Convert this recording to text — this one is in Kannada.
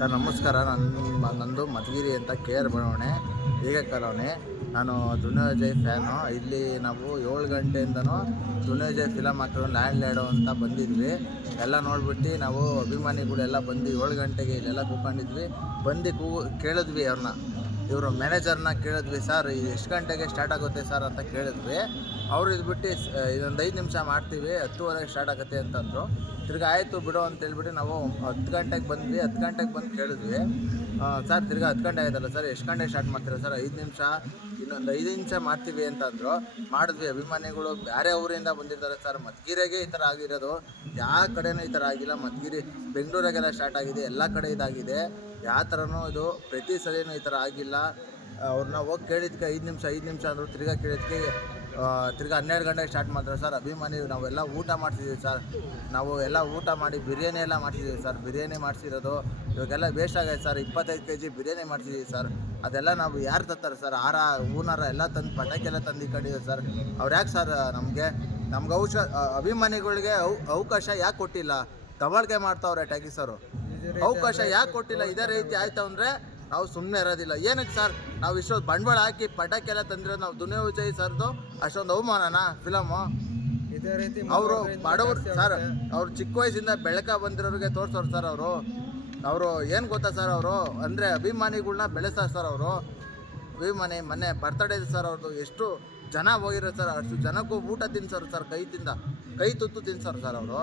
ಸರ್ ನಮಸ್ಕಾರ. ನಂದು ಮಧುಗಿರಿ ಅಂತ KR ಬಡಾವಣೆ ಹೀಗೆ ಕಾಲೋನಿ. ನಾನು ದುನಿಯಾ ವಿಜಯ್ ಫ್ಯಾನು. ಇಲ್ಲಿ ನಾವು 7 ಗಂಟೆಯಿಂದನೂ ದುನಿಯಾ ವಿಜಯ್ ಫಿಲಮ್ ಹಾಕಿರೋ ಲ್ಯಾಂಡ್ ಲೇಡೋ ಅಂತ ಬಂದಿದ್ವಿ. ಎಲ್ಲ ನೋಡ್ಬಿಟ್ಟು ನಾವು ಅಭಿಮಾನಿಗಳೆಲ್ಲ ಬಂದು 7 ಗಂಟೆಗೆ ಇಲ್ಲೆಲ್ಲ ಕೂತ್ಕೊಂಡಿದ್ವಿ. ಬಂದು ಕೇಳಿದ್ವಿ ಅವ್ರನ್ನ, ಇವರು ಮ್ಯಾನೇಜರ್ನ ಕೇಳಿದ್ವಿ, ಸರ್ ಎಷ್ಟು ಗಂಟೆಗೆ ಸ್ಟಾರ್ಟ್ ಆಗುತ್ತೆ ಸರ್ ಅಂತ ಕೇಳಿದ್ವಿ. ಅವರು ಇದ್ಬಿಟ್ಟು ಇದೊಂದು 5 ನಿಮಿಷ ಮಾಡ್ತೀವಿ, 10:30ಗೆ ಸ್ಟಾರ್ಟ್ ಆಗುತ್ತೆ ಅಂತಂದರು. ತಿರ್ಗಿ ಆಯಿತು ಬಿಡು ಅಂತೇಳ್ಬಿಟ್ಟು ನಾವು 10 ಗಂಟೆಗೆ ಬಂದ್ವಿ. 10 ಗಂಟೆಗೆ ಬಂದು ಕೇಳಿದ್ವಿ, ಸರ್ ತಿರ್ಗಿ 10 ಗಂಟೆ ಆಯ್ತಲ್ಲ ಸರ್, ಎಷ್ಟು ಗಂಟೆಗೆ ಸ್ಟಾರ್ಟ್ ಮಾಡ್ತೀರಾ ಸರ್? 5 ನಿಮಿಷ, ಇನ್ನೊಂದು 5 ನಿಮಿಷ ಮಾಡ್ತೀವಿ ಅಂತಂದರು. ಮಾಡಿದ್ವಿ. ಅಭಿಮಾನಿಗಳು ಬೇರೆ ಊರಿಂದ ಬಂದಿರ್ತಾರೆ ಸರ್. ಮಧುಗಿರಿಗೆ ಈ ಥರ ಆಗಿರೋದು, ಯಾವ ಕಡೆನೂ ಈ ಥರ ಆಗಿಲ್ಲ. ಮಧುಗಿರಿ ಬೆಂಗಳೂರಾಗೆಲ್ಲ ಸ್ಟಾರ್ಟ್ ಆಗಿದೆ, ಎಲ್ಲ ಕಡೆ ಇದಾಗಿದೆ. ಯಾವ ಥರನೂ ಇದು ಪ್ರತಿ ಸಲಿನೂ ಈ ಥರ ಆಗಿಲ್ಲ. ಅವ್ರನ್ನ ಹೋಗಿ ಕೇಳಿದ್ಕೆ 5 ನಿಮಿಷ ಅಂದರು. ತಿರ್ಗಾ ಕೇಳಿದ್ಕೆ ತಿರ್ಗಾ 12 ಗಂಟೆಗೆ ಸ್ಟಾರ್ಟ್ ಮಾಡ್ತಾರೆ ಸರ್. ಅಭಿಮಾನಿ ನಾವೆಲ್ಲ ಊಟ ಮಾಡ್ತಿದ್ದೀವಿ ಸರ್, ನಾವು ಎಲ್ಲ ಊಟ ಮಾಡಿ ಬಿರಿಯಾನಿ ಎಲ್ಲ ಮಾಡ್ತಿದ್ದೀವಿ ಸರ್. ಬಿರಿಯಾನಿ ಮಾಡಿಸಿರೋದು ಇವಾಗೆಲ್ಲ ವೇಸ್ಟ್ ಆಗೈತೆ ಸರ್. 25 kg ಬಿರಿಯಾನಿ ಮಾಡ್ತಿದ್ದೀವಿ ಸರ್. ಅದೆಲ್ಲ ನಾವು ಯಾರು ತರ್ತಾರೆ ಸರ್? ಹೂನಾರ ಎಲ್ಲ ತಂದು ಪಟಾಕಿ ಎಲ್ಲ ತಂದು ಇಟ್ಕೊಂಡಿದ್ದೀವಿ ಸರ್. ಅವ್ರು ಯಾಕೆ ಸರ್ ನಮಗೆ ಅಭಿಮಾನಿಗಳಿಗೆ ಅವಕಾಶ ಯಾಕೆ ಕೊಟ್ಟಿಲ್ಲ? ದಬ್ಬಾಳಿಕೆ ಮಾಡ್ತಾವ್ರೆ ಟ್ಯಾಗಿಸರು. ಅವಕಾಶ ಯಾಕೆ ಕೊಟ್ಟಿಲ್ಲ? ಇದೇ ರೀತಿ ಆಯ್ತು ಅಂದರೆ ನಾವು ಸುಮ್ಮನೆ ಇರೋದಿಲ್ಲ. ಏನಕ್ಕೆ ಸರ್ ನಾವು ಇಷ್ಟೊಂದು ಬಂಡವಾಳ ಹಾಕಿ ಪಟಾಕಿ ಎಲ್ಲ ತಂದಿರೋದು? ನಾವು ದುನಿಯಾ ವಿಜಯ್ ಸರ್ದು ಅಷ್ಟೊಂದು ಅವಮಾನನಾ ಫಿಲಮು? ಇದೇ ರೀತಿ ಅವರು ಬಡವರು ಸರ್, ಅವ್ರು ಚಿಕ್ಕ ವಯಸ್ಸಿಂದ ಬಂದಿರೋರಿಗೆ ತೋರಿಸೋರು ಸರ್. ಅವರು ಏನು ಗೊತ್ತಾ ಸರ್, ಅವರು ಅಂದರೆ ಅಭಿಮಾನಿಗಳ್ನ ಬೆಳೆಸ್ತಾರೆ ಸರ್. ಅವರು ಅಭಿಮಾನಿ ಮೊನ್ನೆ ಬರ್ತಡೇ ಸರ್ ಅವ್ರದ್ದು, ಎಷ್ಟು ಜನ ಹೋಗಿರೋ ಸರ್, ಅಷ್ಟು ಜನಕ್ಕೂ ಊಟ ತಿನ್ಸೋರು ಸರ್. ಕೈ ತುತ್ತು ತಿನ್ಸೋರು ಸರ್ ಅವರು.